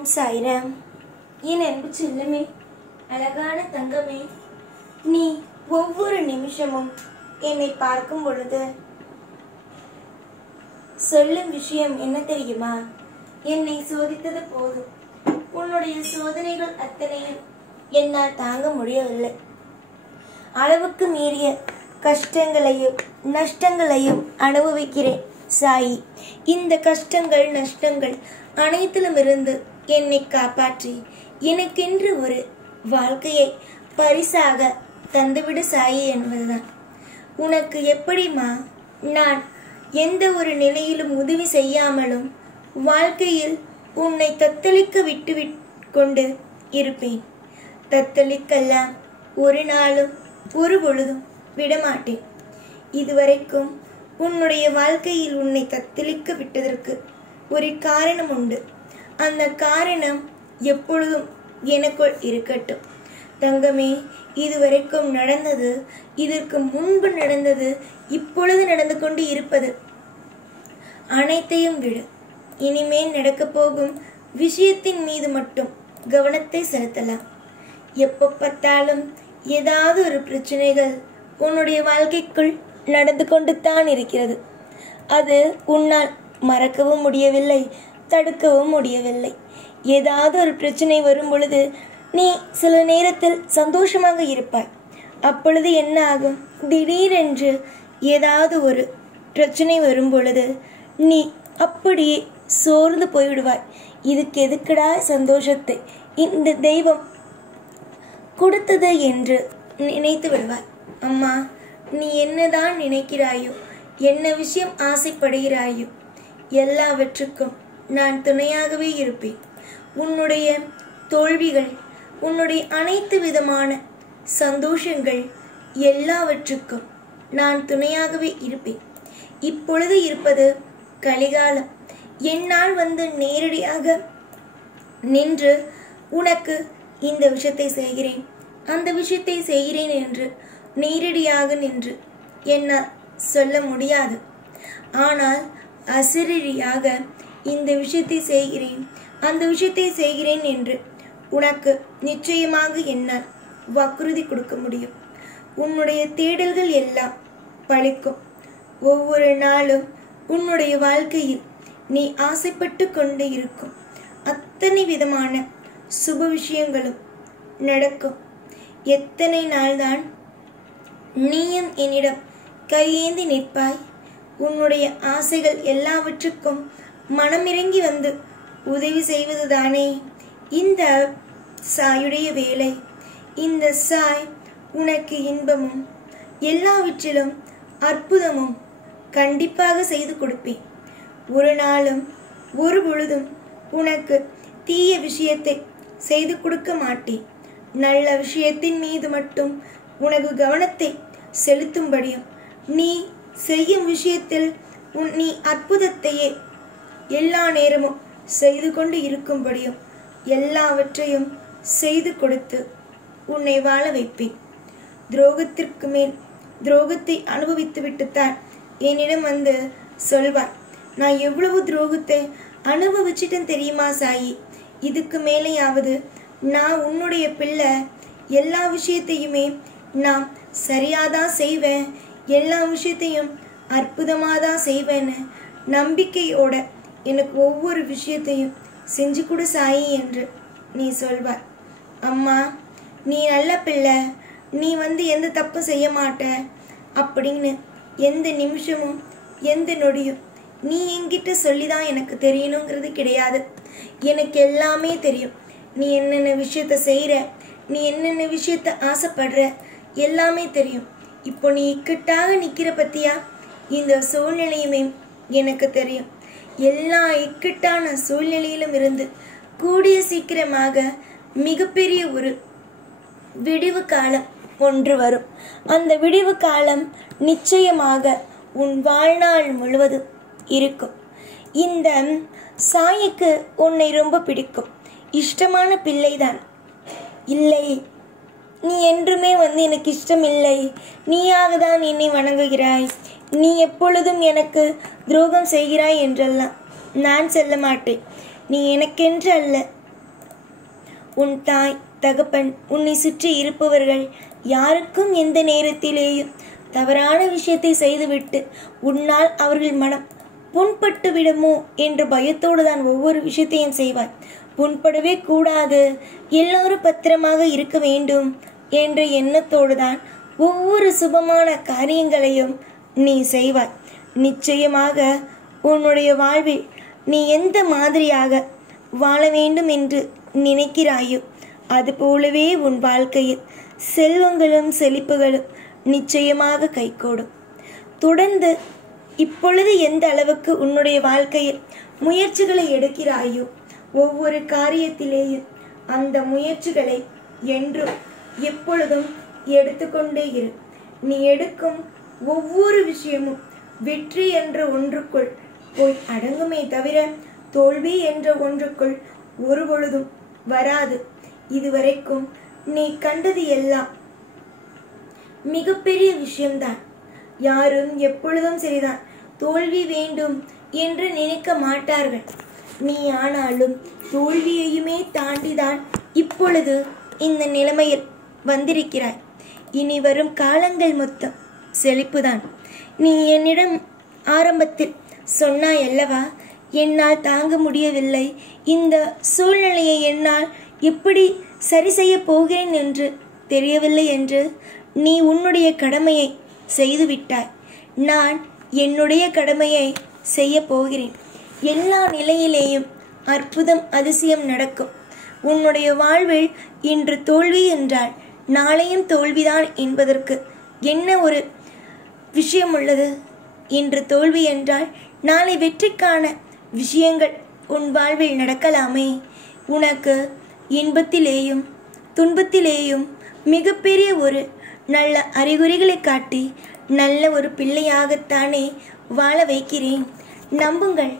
ஓம் சாய்ராம். என் அன்பு செல்லமே, அழகான தங்கமே, நீ ஒவ்வொரு நிமிஷமும் என்னை பார்க்கும் பொழுது சொல்லும் விஷயம் என்ன தெரியுமா? என்னை சோதித்தது போதும், உன்னுடைய சோதனைகள் அத்தனையும் என்னால் தாங்க முடியவில்லை. அளவுக்கு மீறிய கஷ்டங்களையும் நஷ்டங்களையும் அனுபவிக்கிறேன் சாயி. இந்த கஷ்டங்கள் நஷ்டங்கள் அனைத்திலுமிருந்து என்னை காப்பாற்றி எனக்கென்று ஒரு வாழ்க்கையை பரிசாக தந்துவிடு சாயி என்பதுதான். உனக்கு எப்படிமா நான் எந்த ஒரு நிலையிலும் உதவி செய்யாமலும் வாழ்க்கையில் உன்னை தத்தளிக்க விட்டு கொண்டு இருப்பேன். தத்தளிக்கெல்லாம் ஒரு நாளும் ஒரு பொழுதும் விடமாட்டேன். இதுவரைக்கும் உன்னுடைய வாழ்க்கையில் உன்னை தத்தளிக்க விட்டதற்கு ஒரு காரணம் உண்டு. அந்த காரணம் எப்பொழுதும் எனக்குள் இருக்கட்டும் தங்கமே. இதுவரைக்கும் நடந்தது, இதற்கு முன்பு நடந்தது, இப்பொழுது நடந்து கொண்டு இருப்பது அனைத்தையும் விடு. இனிமேல் நடக்கப் போகும் விஷயத்தின் மீது மட்டும் கவனத்தை செலுத்தலாம். எப்போ பார்த்தாலும் ஏதாவது ஒரு பிரச்சனைகள் உன்னுடைய வாழ்க்கைக்குள் நடந்து கொண்டு தான் இருக்கிறது. அது உன்னால் மறக்கவும் முடியவில்லை, தடுக்கவும் முடியவில்லை. ஏதாவது ஒரு பிரச்சனை வரும் பொழுது நீ சில நேரத்தில் சந்தோஷமாக இருப்பாய். அப்பொழுது என்ன ஆகும்? திடீரென்று ஏதாவது ஒரு பிரச்சனை வரும் பொழுது நீ அப்படியே சோர்ந்து போய்விடுவாய். இதுக்கு எதுக்குடா சந்தோஷத்தை இந்த தெய்வம் கொடுத்தது என்று நினைத்து விடுவாய். அம்மா, நீ என்னதான் நினைக்கிறாயோ, என்ன விஷயம் ஆசைப்படுகிறாயோ, எல்லாவற்றுக்கும் நான் துணையாகவே இருப்பேன். உன்னுடைய தோல்விகள், உன்னுடைய அனைத்து விதமான சந்தோஷங்கள் எல்லாவற்றுக்கும் நான் துணையாகவே இருப்பேன். இப்பொழுது இருப்பது கலிகாலம். என்னால் வந்து நேரடியாக நின்று உனக்கு இந்த விஷயத்தை செய்கிறேன், அந்த விஷயத்தை செய்கிறேன் என்று நேரடியாக நின்று என்னால் சொல்ல முடியாது. ஆனால் அசரீரியாக இந்த விஷயத்தை செய்கிறேன், அந்த விஷயத்தை செய்கிறேன் என்று உனக்கு நிச்சயமாக என்னால் வாக்குறுதி கொடுக்க முடியும். உன்னுடைய தேடல்கள் எல்லாம் பழிக்கும். ஒவ்வொரு நாளும் உன்னுடைய வாழ்க்கையில் நீ ஆசைப்பட்டு கொண்டு இருக்கும் அத்தனை விதமான சுப விஷயங்களும் நடக்கும். எத்தனை நாள்தான் நீயும் என்னிடம் கையேந்தி நிற்பாய்? உன்னுடைய ஆசைகள் எல்லாவற்றுக்கும் மனமிறங்கி வந்து உதவி செய்வதுதானே இந்த சாயுடைய வேலை. இந்த சாய் உனக்கு இன்பமும் எல்லாவற்றிலும் அற்புதமும் கண்டிப்பாக செய்து கொடுப்பேன். ஒரு நாளும் ஒரு பொழுதும் உனக்கு தீய விஷயத்தை செய்து கொடுக்க மாட்டேன். நல்ல விஷயத்தின் மீது மட்டும் உனக்கு கவனத்தை செலுத்தும்படியும், நீ செய்யும் விஷயத்தில் நீ அற்புதத்தையே எல்லா நேரமும் செய்து கொண்டு இருக்கும்படியும் எல்லாவற்றையும் செய்து கொடுத்து உன்னை வாழ வைப்பேன். துரோகத்திற்கு மேல் துரோகத்தை அனுபவித்து விட்டுத்தான் என்னிடம் வந்து சொல்வார், நான் எவ்வளவு துரோகத்தை அனுபவிச்சிட்டேன் தெரியுமா சாயி? இதுக்கு மேலேயாவது நான் உன்னுடைய பிள்ளை, எல்லா விஷயத்தையுமே நான் சரியாதான் செய்வேன், எல்லா விஷயத்தையும் அற்புதமாக தான் செய்வேன்னு நம்பிக்கையோட எனக்கு ஒவ்வொரு விஷயத்தையும் செஞ்சு கொடு சாயி என்று நீ சொல்வார். அம்மா, நீ நல்ல பிள்ளை, நீ வந்து எந்த தப்பும் செய்ய மாட்ட அப்படின்னு எந்த நிமிஷமும் எந்த நொடியும் நீ என்கிட்ட சொல்லிதான் எனக்கு தெரியணுங்கிறது கிடையாது. எனக்கு எல்லாமே தெரியும். நீ என்னென்ன விஷயத்த செய்கிற, நீ என்னென்ன விஷயத்த ஆசைப்படுற எல்லாமே தெரியும். இப்போ நீ இக்கட்டாக நிற்கிற பத்தியா, இந்த சூழ்நிலையுமே எனக்கு தெரியும். எல்லா இக்கட்டான சூழ்நிலையிலும் இருந்து கூடிய சீக்கிரமாக மிகப்பெரிய ஒரு விடிவு காலம் ஒன்று வரும். அந்த விடிவு காலம் நிச்சயமாக உன் வாழ்நாள் முழுவதும் இருக்கும். இந்த சாய்க்கு உன்னை ரொம்ப பிடிக்கும், இஷ்டமான பிள்ளைதான். இல்லை, நீ என்றுமே வந்து எனக்கு இஷ்டம் இல்லை, நீயாக தான் என்னை வணங்குகிறாய், நீ எப்பொழுதும் எனக்கு துரோகம் செய்கிறாய் என்றெல்லாம் நான் சொல்ல மாட்டேன். நீ எனக்கென்று அல்ல, உன் தாய் தகப்பன் உன்னை சுற்றி இருப்பவர்கள் யாருக்கும் எந்த நேரத்திலேயும் தவறான விஷயத்தை செய்துவிட்டு உன்னால் அவர்கள் மனம் புண்பட்டு விடுமோ என்ற பயத்தோடு தான் ஒவ்வொரு விஷயத்தையும் செய்வாய். புண்படவே கூடாது, எல்லோரும் பத்திரமாக இருக்க வேண்டும் என்ற எண்ணத்தோடு தான் ஒவ்வொரு சுபமான காரியங்களையும் நீ செய்வாய். நிச்சயமாக உன்னுடைய வாழ்வில் நீ எந்த மாதிரியாக வாழ வேண்டும் என்று நினைக்கிறாயோ அது போலவே உன் வாழ்க்கையில் செல்வங்களும் செழிப்புகளும் நிச்சயமாக கைகூடும். தொடர்ந்து இப்பொழுது எந்த அளவுக்கு உன்னுடைய வாழ்க்கையில் முயற்சிகளை எடுக்கிறாயோ ஒவ்வொரு காரியத்திலேயும் அந்த முயற்சிகளை என்றும் எப்பொழுதும் எடுத்துக்கொண்டே இரு. நீ எடுக்கும் ஒவ்வொரு விஷயமும் வெற்றி என்ற ஒன்றுக்குள் போய் அடங்குமே தவிர தோல்வி என்ற ஒன்றுக்குள் ஒரு பொழுதும் வராது. இதுவரைக்கும் நீ கண்டது எல்லாம் மிகப்பெரிய விஷயம்தான். யாரும் எப்பொழுதும் சரிதான் தோல்வி வேண்டும் என்று நினைக்க மாட்டார்கள். நீ ஆனாலும் தோல்வியையுமே தாண்டிதான் இப்பொழுது இந்த நிலைமையில் வந்திருக்கிறாய். இனி வரும் காலங்கள் மொத்தம் செழிப்புதான். நீ என்னிடம் ஆரம்பத்தில் சொன்னாய் அல்லவா, என்னால் தாங்க முடியவில்லை, இந்த சூழ்நிலையை என்னால் எப்படி சரி செய்ய போகிறேன் என்று தெரியவில்லை என்று. நீ உன்னுடைய கடமையை செய்துவிட்டாய். நான் என்னுடைய கடமையை செய்ய போகிறேன். எல்லா நிலையிலேயும் அற்புதம் அதிசயம் நடக்கும். உன்னுடைய வாழ்வில் இன்று தோல்வி என்றால் நாளையும் தோல்விதான் என்பதற்கு என்ன ஒரு விஷயம் உள்ளது? இன்று தோல்வி என்றால் நாளை வெற்றிக்கான விஷயங்கள் உன் வாழ்வில் நடக்கலாமே. உனக்கு இன்பத்திலேயும் துன்பத்திலேயும் மிகப்பெரிய ஒரு நல்ல அறிகுறிகளை காட்டி நல்ல ஒரு பிள்ளையாகத்தானே வாழ வைக்கிறேன். நம்புங்கள்,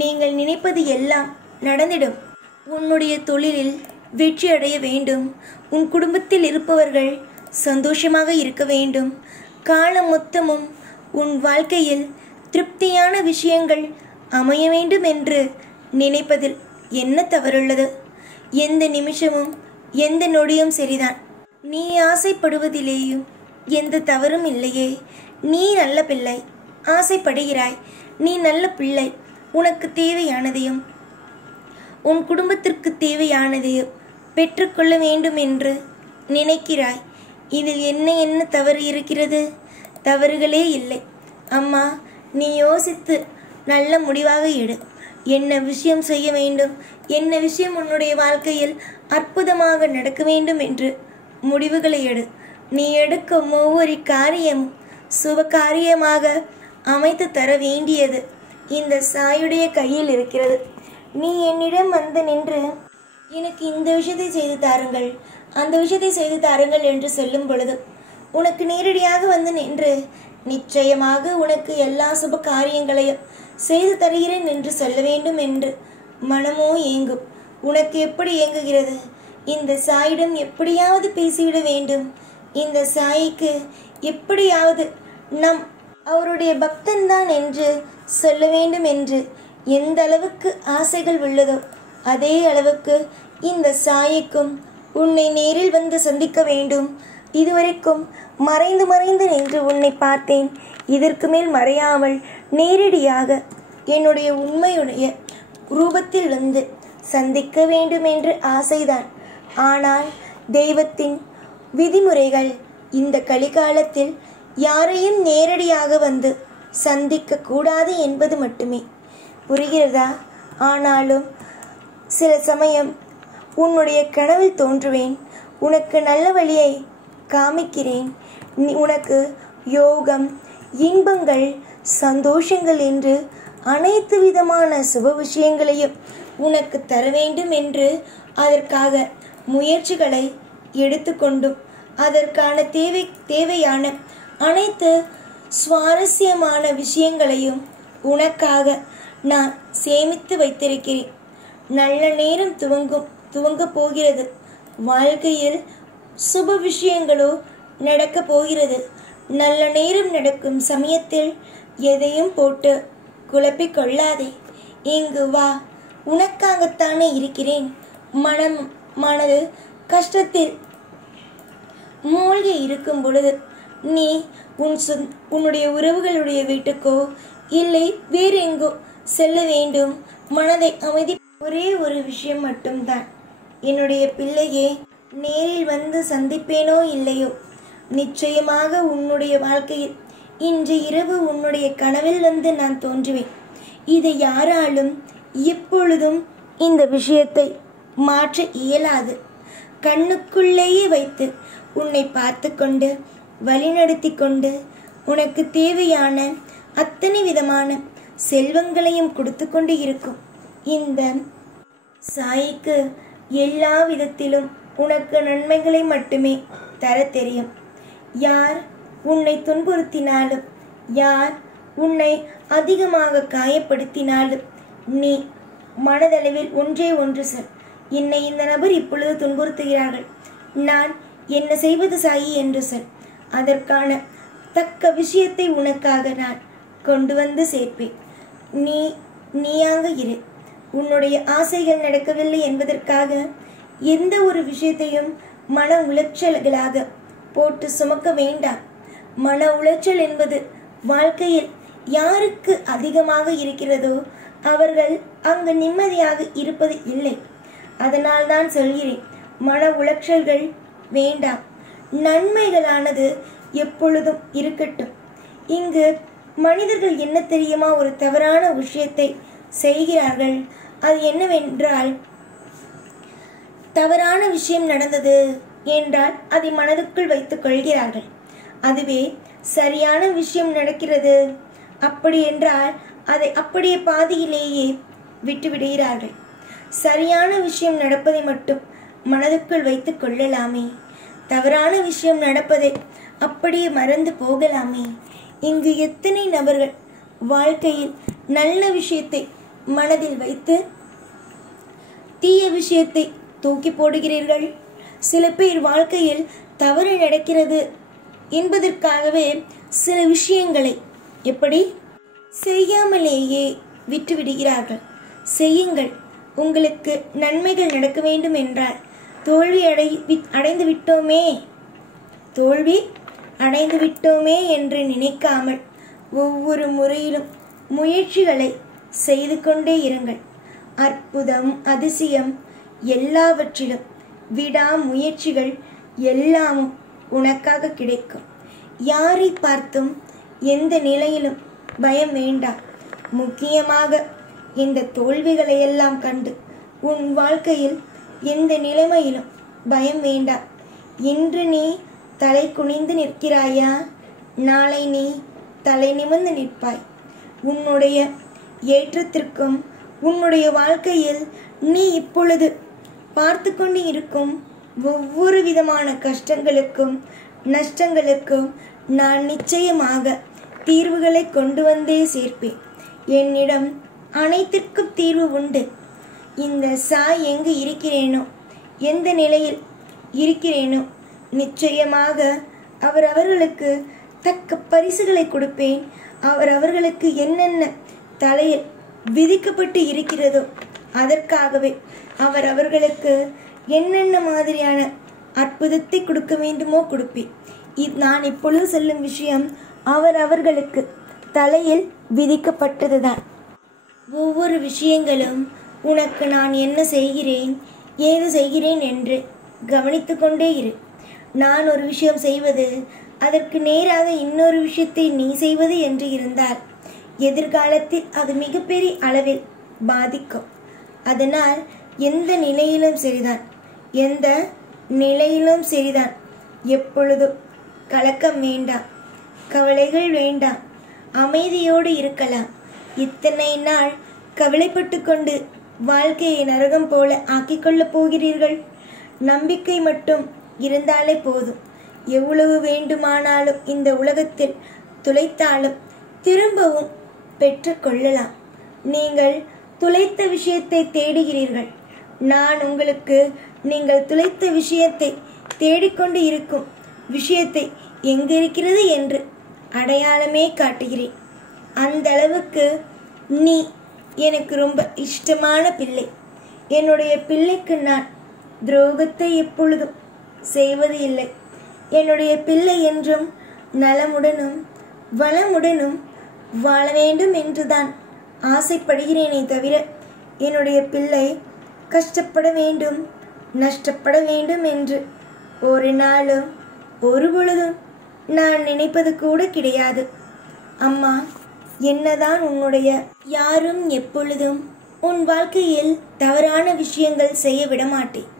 நீங்கள் நினைப்பது எல்லாம் நடந்திடும். உன்னுடைய தொழிலில் வெற்றி அடைய வேண்டும். உன் குடும்பத்தில் இருப்பவர்கள் சந்தோஷமாக இருக்க வேண்டும். காலம் மொத்தமும் உன் வாழ்க்கையில் திருப்தியான விஷயங்கள் அமைய வேண்டும் என்று நினைப்பதில் என்ன தவறுள்ளது? எந்த நிமிஷமும் எந்த நொடியும் சரிதான். நீ ஆசைப்படுவதிலேயும் எந்த தவறும் இல்லையே. நீ நல்ல பிள்ளை, ஆசைப்படுகிறாய். நீ நல்ல பிள்ளை, உனக்கு தேவையானதையும் உன் குடும்பத்திற்கு தேவையானதையும் பெற்றுக்கொள்ள வேண்டும் என்று நினைக்கிறாய். இதில் என்ன தவறு இருக்கிறது? தவறுகளே இல்லை. அம்மா, நீ யோசித்து நல்ல முடிவாக எடு. என்ன விஷயம் செய்ய வேண்டும், என்ன விஷயம் உன்னுடைய வாழ்க்கையில் அற்புதமாக நடக்க வேண்டும் என்று முடிவுகளை எடு. நீ எடுக்கும் ஒவ்வொரு காரியமும் சுப காரியமாக அமைத்து தர வேண்டியது இந்த சாயுடைய கையில் இருக்கிறது. நீ என்னிடம் வந்து நின்று எனக்கு இந்த விஷயத்தை செய்து தாருங்கள், அந்த விஷயத்தை செய்து தாருங்கள் என்று சொல்லும் பொழுது உனக்கு நேரடியாக வந்து நின்று நிச்சயமாக உனக்கு எல்லா சுப காரியங்களையும் செய்து தருகிறேன் என்று சொல்ல வேண்டும் என்று மனமோ ஏங்கும். உனக்கு எப்படி ஏங்குகிறது? இந்த சாயிடம் எப்படியாவது பேசிவிட வேண்டும். இந்த சாயிக்கு எப்படியாவது நம் அவருடைய பக்தன்தான் என்று சொல்ல வேண்டும் என்று எந்த அளவுக்கு ஆசைகள் உள்ளதோ அதே அளவுக்கு இந்த சாயிக்கும் உன்னை நேரில் வந்து சந்திக்க வேண்டும். இதுவரைக்கும் மறைந்து மறைந்து நின்று உன்னை பார்த்தேன். இதற்கு மேல் மறையாமல் நேரடியாக என்னுடைய உண்மையுடைய ரூபத்தில் வந்து சந்திக்க வேண்டும் என்று ஆசைதான். ஆனால் தெய்வத்தின் விதிமுறைகள் இந்த கலிகாலத்தில் யாரையும் நேரடியாக வந்து சந்திக்க கூடாது என்பது மட்டுமே. புரிகிறதா? ஆனாலும் சில சமயம் உன்னுடைய கனவில் தோன்றுவேன். உனக்கு நல்ல வழியை காமிக்கிறேன். உனக்கு யோகம், இன்பங்கள், சந்தோஷங்கள் என்று அனைத்து விதமான சுப விஷயங்களையும் உனக்கு தர வேண்டும் என்று அதற்காக முயற்சிகளை எடுத்துக்கொண்டும் அதற்கான தேவையான அனைத்து சுவாரஸ்யமான விஷயங்களையும் உனக்காக நான் சேமித்து வைத்திருக்கிறேன். நல்ல நேரம் துவங்க போகிறது. வாழ்க்கையில் சுப விஷயங்களோ நடக்க போகிறது. நல்ல நேரம் நடக்கும் சமயத்தில் எதையும் போட்டு குழப்பிக் கொள்ளாதே. இங்கு வா, உனக்காகத்தானே இருக்கிறேன். மனம் மனது கஷ்டத்தில் மூழ்கி இருக்கும் பொழுது நீ உன்னுடைய உறவுகளுடைய வீட்டுக்கோ இல்லை வேறு எங்கோ செல்ல வேண்டும். மனதை அமைதி. ஒரே ஒரு விஷயம் மட்டும்தான், என்னுடைய பிள்ளையே, நேரில் வந்து சந்திப்பேனோ இல்லையோ, நிச்சயமாக உன்னுடைய வாழ்க்கையில் இன்று இரவு உன்னுடைய கனவில் வந்து நான் தோன்றுவேன். இதை யாராலும் எப்பொழுதும் இந்த விஷயத்தை மாற்ற இயலாது. கண்ணுக்குள்ளேயே வைத்து உன்னை பார்த்து கொண்டு வழிநடத்தி கொண்டு உனக்கு தேவையான அத்தனை விதமான செல்வங்களையும் கொடுத்து கொண்டு இருக்கும் இந்த சாய்க்கு எல்லா விதத்திலும் உனக்கு நன்மைகளை மட்டுமே தர தெரியும். யார் உன்னை துன்புறுத்தினாலும், யார் உன்னை அதிகமாக காயப்படுத்தினாலும் நீ மனதளவில் ஒன்று சொல், என்னை இந்த நபர் இப்பொழுது துன்புறுத்துகிறார்கள், நான் என்ன செய்வது சாயி என்று சொல். அதற்கான தக்க விஷயத்தை உனக்காக நான் கொண்டு வந்து சேர்ப்பேன். நீயாக இரு. உன்னுடைய ஆசைகள் நடக்கவில்லை என்பதற்காக எந்த ஒரு விஷயத்தையும் மன உளைச்சல்களாக போட்டு சுமக்க வேண்டாம். மன உளைச்சல் என்பது வாழ்க்கையில் யாருக்கு அதிகமாக இருக்கிறதோ அவர்கள் அங்கு நிம்மதியாக இருப்பது இல்லை. அதனால் தான் சொல்கிறேன், மன உளைச்சல்கள் வேண்டாம். நன்மைகளானது எப்பொழுதும் இருக்கட்டும். இங்கு மனிதர்கள் என்ன தெரியுமா ஒரு தவறான விஷயத்தை செய்கிறார்கள். அது என்னவென்றால், தவறான விஷயம் நடந்தது என்றால் அதை மனதுக்குள் வைத்துக் கொள்கிறார்கள். அதுவே சரியான விஷயம் நடக்கிறது அப்படி என்றால் அதை அப்படியே பாதியிலேயே விட்டுவிடுகிறார்கள். சரியான விஷயம் நடப்பதை மட்டும் மனதுக்குள் வைத்துக் கொள்ளலாமே, தவறான விஷயம் நடப்பதை அப்படியே மறந்து போகலாமே. இங்கு எத்தனை நபர்கள் வாழ்க்கையில் நல்ல விஷயத்தை மனதில் வைத்து தீய விஷயத்தை தூக்கி போடுகிறீர்கள். சில பேர் வாழ்க்கையில் தவறு நடக்கிறது என்பதற்காகவே சில விஷயங்களை எப்படி செய்யாமலேயே விட்டுவிடுகிறார்கள். செய்யுங்கள். உங்களுக்கு நன்மைகள் நடக்க வேண்டும் என்றால் தோல்வி அடைந்து விட்டோமே என்று நினைக்காமல் ஒவ்வொரு முறையிலும் முயற்சிகளை செய்து கொண்டே இருங்கள். அற்புதம், அதிசயம் எல்லாவற்றிலும் விடாமுயற்சிகள் எல்லாமும் உனக்காக கிடைக்கும். யாரை பார்த்தும் எந்த நிலையிலும் பயம் வேண்டாம். முக்கியமாக இந்த தோல்விகளை எல்லாம் கண்டு உன் வாழ்க்கையில் எந்த நிலைமையிலும் பயம் வேண்டாம். இன்று நீ தலை குனிந்து நிற்கிறாயா, நாளை நீ தலை நிமிர்ந்து நிற்பாய். உன்னுடைய ஏற்றத்திற்கும் உன்னுடைய வாழ்க்கையில் நீ இப்பொழுது பார்த்து கொண்டு இருக்கும் ஒவ்வொரு விதமான கஷ்டங்களுக்கும் நஷ்டங்களுக்கும் நான் நிச்சயமாக தீர்வுகளை கொண்டு வந்தே சேர்ப்பேன். என்னிடம் அனைத்திற்கும் தீர்வு உண்டு. இந்த சாய் எங்கு இருக்கிறேனோ, எந்த நிலையில் இருக்கிறேனோ, நிச்சயமாக அவர்களுக்கு தக்க பரிசுகளை கொடுப்பேன். அவர்களுக்கு என்னென்ன தலையில் விதிக்கப்பட்டு இருக்கிறதோ அதற்காகவே அவர்களுக்கு என்னென்ன மாதிரியான அற்புதத்தை கொடுக்க வேண்டுமோ கொடுப்பேன். நான் இப்பொழுது சொல்லும் விஷயம் அவர்களுக்கு தலையில் விதிக்கப்பட்டதுதான். ஒவ்வொரு விஷயங்களும் உனக்கு நான் என்ன செய்கிறேன், ஏது செய்கிறேன் என்று கவனித்து கொண்டே இரு. நான் ஒரு விஷயம் செய்வது அதற்கு நேராக இன்னொரு விஷயத்தை நீ செய்வது என்று இருந்தால் எதிர்காலத்தில் அது மிகப்பெரிய அளவில் பாதிக்கும். அதனால் எந்த நிலையிலும் சரிதான், எப்பொழுதும் கலக்கம் வேண்டாம், கவலைகள் வேண்டாம், அமைதியோடு இருக்கலாம். இத்தனை நாள் கவலைப்பட்டு கொண்டு வாழ்க்கையை நரகம் போல ஆக்கிக்கொள்ளப் போகிறீர்கள். நம்பிக்கை மட்டும் இருந்தாலே போதும். எவ்வளவு வேண்டுமானாலும் இந்த உலகத்தில் துளைத்தாலும் திரும்பவும் பெற்றுக்கொள்ளலாம். நீங்கள் துளைத்த விஷயத்தை தேடுகிறீர்கள். நான் உங்களுக்கு நீங்கள் துளைத்த விஷயத்தை தேடிக்கொண்டு இருக்கும் விஷயத்தை எங்கிருக்கிறது என்று அடையாளமே காட்டுகிறேன். அந்த அளவுக்கு நீ எனக்கு ரொம்ப இஷ்டமான பிள்ளை. என்னுடைய பிள்ளைக்கு நான் துரோகத்தை எப்பொழுதும் செய்வது இல்லை. என்னுடைய பிள்ளை என்றும் நலமுடனும் வளமுடனும் வாழ வேண்டும் என்றுதான் ஆசைப்படுகிறேனே தவிர என்னுடைய பிள்ளை கஷ்டப்பட வேண்டும், நஷ்டப்பட வேண்டும் என்று ஒரு நாளும் ஒரு பொழுதும் நான் நினைப்பது கூட கிடையாது. அம்மா, என்னதான் உன்னுடைய யாரும் எப்பொழுதும் உன் வாழ்க்கையில் தவறான விஷயங்கள் செய்ய விடமாட்டேன்.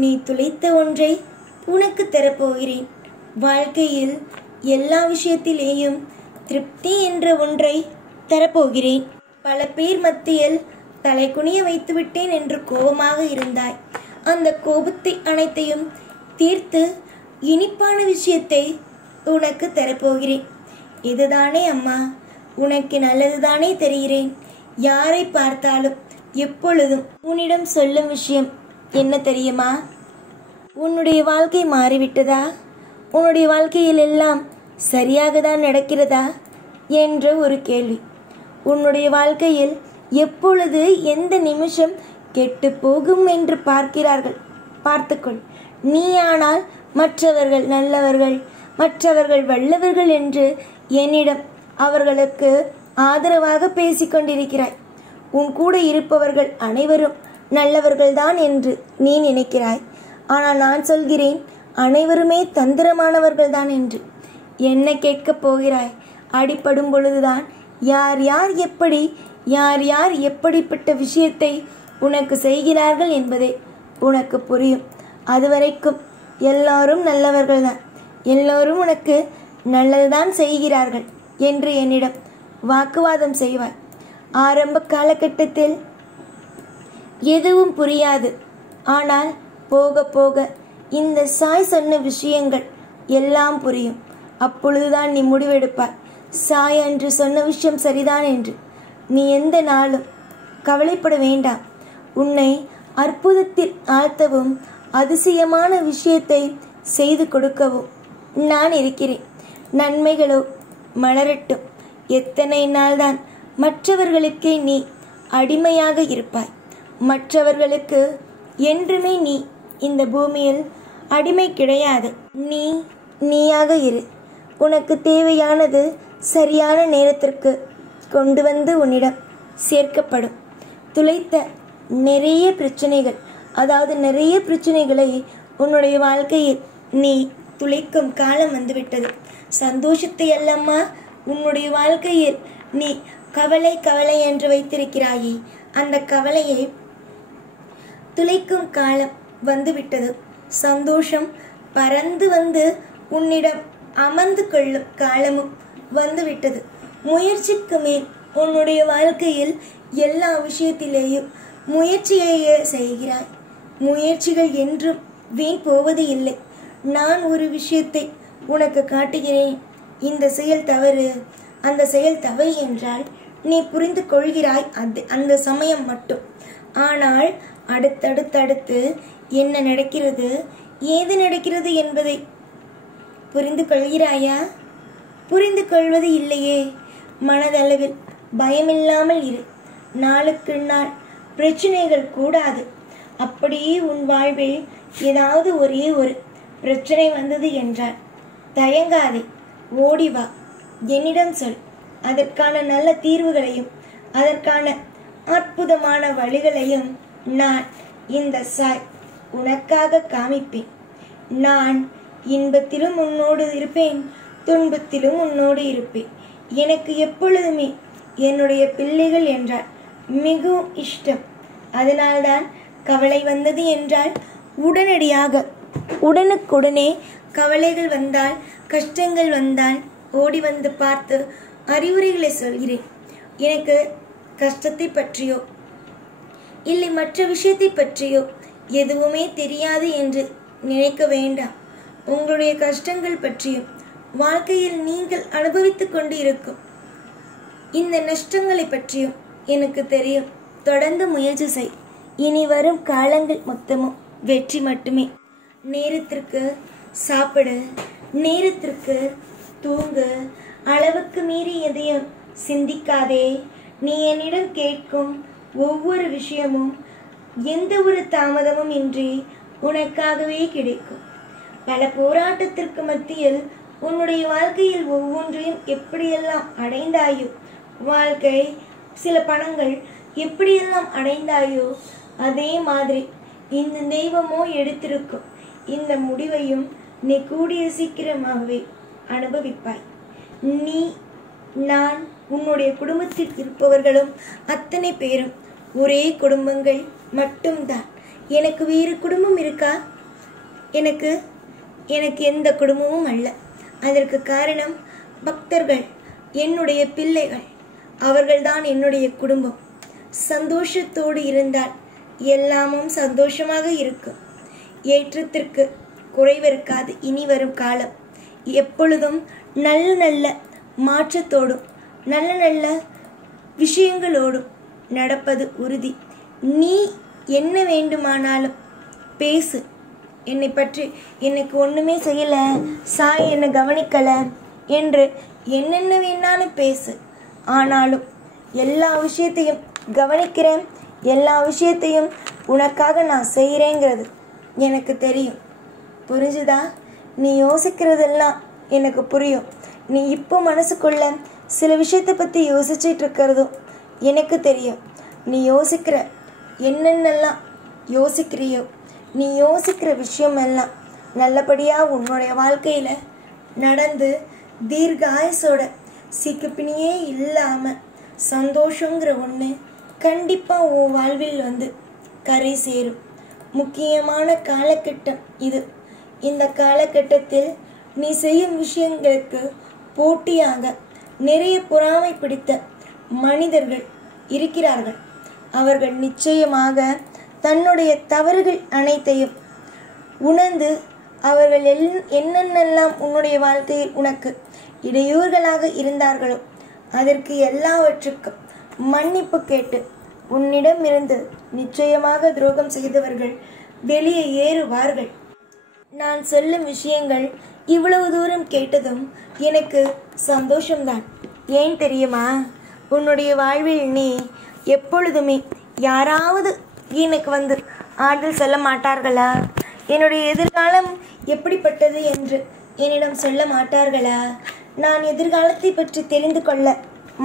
நீ துளைத்த ஒன்றை உனக்கு தரப்போகிறேன். வாழ்க்கையில் எல்லா விஷயத்திலேயும் திருப்தி என்ற ஒன்றை தரப்போகிறேன். பல பேர் மத்தியில் தலை குனிய வைத்து விட்டேன் என்று கோபமாக இருந்தாய். அந்த கோபத்தை அனைத்தையும் தீர்த்து இனிப்பான விஷயத்தை உனக்கு தரப்போகிறேன். இதுதானே அம்மா, உனக்கு நல்லதுதானே தெரிகிறேன். யாரை பார்த்தாலும் எப்பொழுதும் உன்னிடம் சொல்லும் விஷயம் என்ன தெரியுமா? உன்னுடைய வாழ்க்கை மாறிவிட்டதா? உன்னுடைய வாழ்க்கையில் எல்லாம் சரியாக தான் நடக்கிறதா என்ற ஒரு கேள்வி. உன்னுடைய வாழ்க்கையில் எப்பொழுது எந்த நிமிஷம் கெட்டு போகும் என்று பார்க்கிறார்கள். பார்த்துக்கொள். நீ ஆனால் மற்றவர்கள் நல்லவர்கள், மற்றவர்கள் வல்லவர்கள் என்று என்னிடம் அவர்களுக்கு ஆதரவாக பேசிக்கொண்டிருக்கிறாய். உன் கூட இருப்பவர்கள் அனைவரும் நல்லவர்கள்தான் என்று நீ நினைக்கிறாய். ஆனால் நான் சொல்கிறேன், அனைவருமே தந்திரமானவர்கள்தான் என்று. என்ன கேட்கப் போகிறாய்? அடிபடும் பொழுதுதான் யார் யார் எப்படி யார் யார் எப்படிப்பட்ட விஷயத்தை உனக்கு செய்கிறார்கள் என்பதை உனக்கு புரியும். அதுவரைக்கும் எல்லோரும் நல்லவர்கள்தான், எல்லோரும் உனக்கு நல்லதுதான் செய்கிறார்கள் என்று என்னிடம் வாக்குவாதம் செய்வாய். ஆரம்ப காலகட்டத்தில் எதுவும் புரியாது. ஆனால் போக போக இந்த சாய் சொன்ன விஷயங்கள் எல்லாம் புரியும். அப்பொழுதுதான் நீ முடிவெடுப்பாய், சாய் அன்று சொன்ன விஷயம் சரிதான் என்று. நீ எந்த நாளும் கவலைப்பட வேண்டாம். உன்னை அற்புதத்தில் ஆழ்த்தவும் அதிசயமான விஷயத்தை செய்து கொடுக்கவும் நான் இருக்கிறேன். நன்மைகளோ மலரட்டும். எத்தனை நாள்தான் மற்றவர்களுக்கே நீ அடிமையாக இருப்பாய்? மற்றவர்களுக்கு என்றுமே நீ இந்த பூமியில் அடிமை கிடையாது. நீ நீயாக இரு. உனக்கு தேவையானது சரியான நேரத்திற்கு கொண்டு வந்து உன்னிடம் சேர்க்கப்படும். துளைத்த நிறைய பிரச்சனைகள், அதாவது நிறைய பிரச்சனைகளை உன்னுடைய வாழ்க்கையில் நீ துளைக்கும் காலம் வந்துவிட்டது. சந்தோஷத்தை அல்லம்மா, உன்னுடைய வாழ்க்கையில் நீ கவலை கவலை என்று வைத்திருக்கிறாயே, அந்த கவலையை துளைக்கும் காலம் வந்துவிட்டது. சந்தோஷம் பறந்து வந்து உன்னிடம் அமர்ந்து கொள்ளும் காலமும் வந்துவிட்டது. முயற்சிக்கு மேல் உன்னுடைய வாழ்க்கையில் எல்லா விஷயத்திலேயும் முயற்சியையே செய்கிறாய். முயற்சிகள் என்றும் வீண் போவது இல்லை. நான் ஒரு விஷயத்தை உனக்கு காட்டுகிறேன். இந்த செயல் தவறு, அந்த செயல் தவறு என்றால் நீ புரிந்து கொள்கிறாய் அந்த சமயம் மட்டும். ஆனால் அடுத்தடுத்து என்ன நடக்கிறது, ஏது நடக்கிறது என்பதை புரிந்து கொள்கிறாயா? புரிந்து கொள்வது இல்லையே. மனதளவில் பயமில்லாமல் இரு. நாளுக்கு நாள் பிரச்சனைகள் கூடாது. அப்படியே உன் வாழ்வில் ஏதாவது ஒரே ஒரு பிரச்சனை வந்தது என்றால் தயங்காதே, ஓடிவா, என்னிடம் சொல். அதற்கான நல்ல தீர்வுகளையும் அதற்கான அற்புதமான வழிகளையும் நான் இந்த சாய் உனக்காக காமிப்பேன். நான் இன்பத்திலும் உன்னோடு இருப்பேன், துன்பத்திலும் உன்னோடு இருப்பேன். எனக்கு எப்பொழுதுமே என்னுடைய பிள்ளைகள் என்றால் மிகவும் இஷ்டம். அதனால்தான் கவலை வந்தது என்றால் உடனடியாக உடனுக்குடனே கவலைகள் வந்தால், கஷ்டங்கள் வந்தால் ஓடி வந்து பார்த்து அறிவுரைகளை சொல்கிறேன். எனக்கு கஷ்டத்தை பற்றியோ இல்லை மற்ற விஷயத்தை பற்றியோ எதுவுமே தெரியாது என்று நினைக்க வேண்டாம். உங்களுடைய கஷ்டங்கள் பற்றியும் வாழ்க்கையில் நீங்கள் அனுபவித்துக் கொண்டு இருக்கும் இந்த நஷ்டங்களை பற்றியும் எனக்கு தெரியும். தொடர்ந்து முயற்சி செய். இனி வரும் காலங்கள் மொத்தமும் வெற்றி மட்டுமே. நேரத்திற்கு சாப்பிடு, நேரத்திற்கு தூங்கு. அளவுக்கு மீறி எதையும் சிந்திக்காதே. நீ என்னிடம் கேட்கும் ஒவ்வொரு விஷயமும் எந்த ஒரு தாமதமும் இன்றி உனக்காகவே கிடைக்கும். பல போராட்டத்திற்கு மத்தியில் உன்னுடைய வாழ்க்கையில் ஒவ்வொன்றையும் எப்படியெல்லாம் அடைந்தாயோ, வாழ்க்கை சில பணங்கள் எப்படியெல்லாம் அடைந்தாயோ, அதே மாதிரி இந்த தெய்வமோ எடுத்திருக்கும் இந்த முடிவையும் நீ கூடிய சீக்கிரமாகவே அனுபவிப்பாய். நீ, நான், உன்னுடைய குடும்பத்தில் இருப்பவர்களும் அத்தனை பேரும் ஒரே குடும்பங்கள் மட்டும்தான். எனக்கு வேறு குடும்பம் இருக்கா? எனக்கு எந்த குடும்பமும் அல்ல. அதற்கு காரணம் பக்தர்கள், என்னுடைய பிள்ளைகள். அவர்கள்தான் என்னுடைய குடும்பம். சந்தோஷத்தோடு இருந்தால் எல்லாமும் சந்தோஷமாக இருக்கும். ஏற்றத்திற்கு குறைவிருக்காது. இனி வரும் காலம் எப்பொழுதும் நல்ல நல்ல மாற்றத்தோடும் நல்ல நல்ல விஷயங்களோடும் நடப்பது உறுதி. நீ என்ன வேண்டுமானாலும் பேசு. என்னை பற்றி எனக்கு ஒன்றுமே செய்யலை, சாய் என்னை கவனிக்கலை என்று என்னென்ன வேணாலும் பேசு. ஆனாலும் எல்லா விஷயத்தையும் கவனிக்கிறேன், எல்லா விஷயத்தையும் உனக்காக நான் செய்கிறேங்கிறது எனக்கு தெரியும். புரிஞ்சுதா? நீ யோசிக்கிறதெல்லாம் எனக்கு புரியும். நீ இப்போ மனசுக்குள்ள சில விஷயத்தை பற்றி யோசிச்சுட்டு இருக்கிறதும் எனக்கு தெரியும். நீ யோசிக்கிற என்னென்னலாம் யோசிக்கிறியோ, நீ யோசிக்கிற விஷயம் எல்லாம் நல்லபடியாக உன்னுடைய வாழ்க்கையில் நடந்து தீர்க்க ஆயுசோட சிக்கப்பினியே இல்லாமல் சந்தோஷங்கிற ஒன்று கண்டிப்பாக உன் வாழ்வில் கரை சேரும். முக்கியமான காலகட்டம் இது. இந்த காலகட்டத்தில் நீ செய்யும் விஷயங்களுக்கு போட்டியாக நிறைய பொறாமை பிடித்த மனிதர்கள் இருக்கிறார்கள். அவர்கள் நிச்சயமாக தன்னுடைய தவறுகள் அனைத்தையும் உணர்ந்து அவர்கள் என்னென்னலாம் உன்னுடைய வாழ்க்கையில் உனக்கு இடையூறுகளாக இருந்தார்களோ அதற்கு எல்லாவற்றுக்கும் மன்னிப்பு கேட்டு உன்னிடமிருந்து நிச்சயமாக துரோகம் செய்தவர்கள் வெளியே ஏறுவார்கள். நான் சொல்லும் விஷயங்கள் இவ்வளவு தூரம் கேட்டதும் எனக்கு சந்தோஷம்தான். ஏன் தெரியுமா? உன்னுடைய வாழ்வில் நீ எப்பொழுதுமே யாராவது எனக்கு ஆறுதல் சொல்ல மாட்டார்களா? என்னுடைய எதிர்காலம் எப்படிப்பட்டது என்று என்னிடம் சொல்ல மாட்டார்களா? நான் எதிர்காலத்தை பற்றி தெரிந்து கொள்ள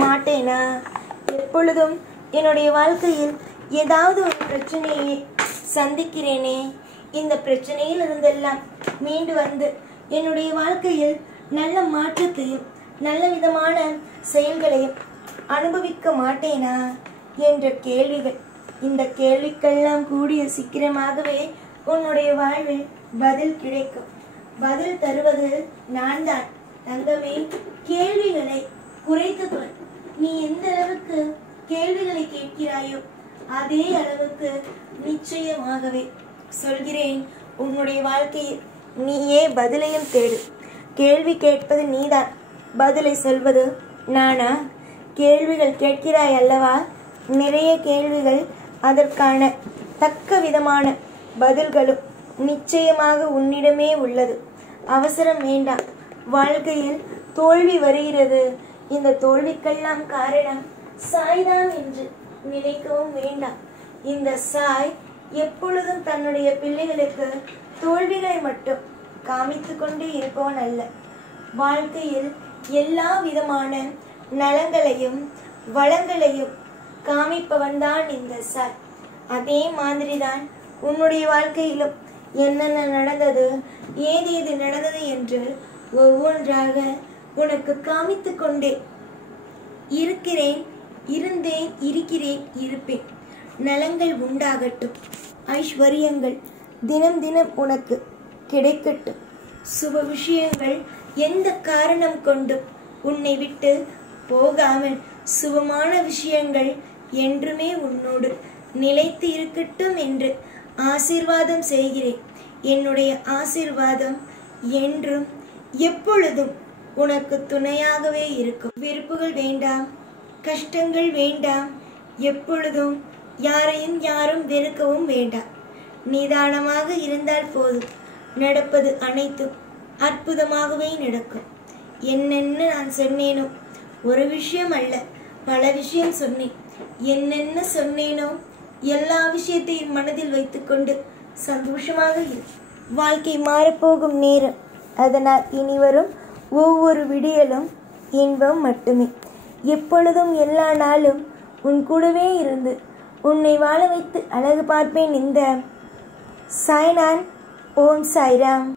மாட்டேனா? எப்பொழுதும் என்னுடைய வாழ்க்கையில் ஏதாவது ஒரு பிரச்சனையை சந்திக்கிறேனே. இந்த பிரச்சனையில் இருந்தெல்லாம் மீண்டு என்னுடைய வாழ்க்கையில் நல்ல மாற்றத்தையும் நல்ல விதமான செயல்களையும் அனுபவிக்க மாட்டேனா என்ற கேள்விகள். இந்த கேள்விக்கெல்லாம் கூடிய சீக்கிரமாகவே உன்னுடைய வாழ்வில் பதில் கிடைக்கும். பதில் தருவது நான் தான். தங்கமே, கேள்விகளை குறைத்துக்கொள். நீ எந்த அளவுக்கு கேள்விகளை கேட்கிறாயோ அதே அளவுக்கு நிச்சயமாகவே சொல்கிறேன், உன்னுடைய வாழ்க்கையில் நீயே பதிலையும் தேடு. கேள்வி கேட்பது நீதான், பதிலை சொல்வது நானா? கேள்விகள் கேட்கிறாய் அல்லவா? நிறைய கேள்விகள், அதற்கான தக்க விதமான பதில்களும் நிச்சயமாக உன்னிடமே உள்ளது. அவசரம் வேண்டாம். வாழ்க்கையில் தோல்வி வருகிறது. இந்த தோல்விக்கெல்லாம் காரணம் சாய்தான் என்று நினைக்கவும் வேண்டாம். இந்த சாய் எப்பொழுதும் தன்னுடைய பிள்ளைகளுக்கு தோல்விகளை மட்டும் காமித்து கொண்டே இருப்பவன் அல்ல. வாழ்க்கையில் எல்லா விதமான நலங்களையும் வளங்களையும் காமிப்பவன் தான் இந்த சாய். அதே மாதிரிதான் உன்னுடைய வாழ்க்கையிலும் என்னென்ன நடந்தது, ஏதேது நடந்தது என்று ஒவ்வொன்றாக உனக்கு காமித்து கொண்டே இருக்கிறேன், இருந்தேன், இருக்கிறேன், இருப்பேன். நலங்கள் உண்டாகட்டும், ஐஸ்வர்யங்கள் தினம் தினம் உனக்கு கிடைக்கட்டும். சுப விஷயங்கள் எந்த காரணம் கொண்டும் உன்னை விட்டு போகாமல் சுபமான விஷயங்கள் என்றுமே உன்னோடு நிலைத்து இருக்கட்டும் என்று ஆசீர்வாதம் செய்கிறேன். என்னுடைய ஆசீர்வாதம் என்றும் எப்பொழுதும் உனக்கு துணையாகவே இருக்கும். வெறுப்புகள் வேண்டாம், கஷ்டங்கள் வேண்டாம். எப்பொழுதும் யாரையும் யாரும் வெறுக்கவும் வேண்டாம். நிதானமாக இருந்தால் போதும். நடப்பது அனைத்தும் அற்புதமாகவே நடக்கும். என்னென்ன நான் சொன்னேனோ, ஒரு விஷயம் அல்ல, பல விஷயம் சொன்னேன். என்னென்ன சொன்னேனோ எல்லா விஷயத்தையும் மனதில் வைத்துக்கொண்டு சந்தோஷமாக இரு. வாழ்க்கை மாறப்போகும் நேரம். அதனால் இனி வரும் ஒவ்வொரு விடியலும் இன்பம் மட்டுமே. எப்பொழுதும் எல்லா நாளும் உன் கூடவே இருந்து உன்னை வாழ வைத்து அழகு பார்ப்பேன். இந்த சாய்நான். ஓம் சாய்ராம்.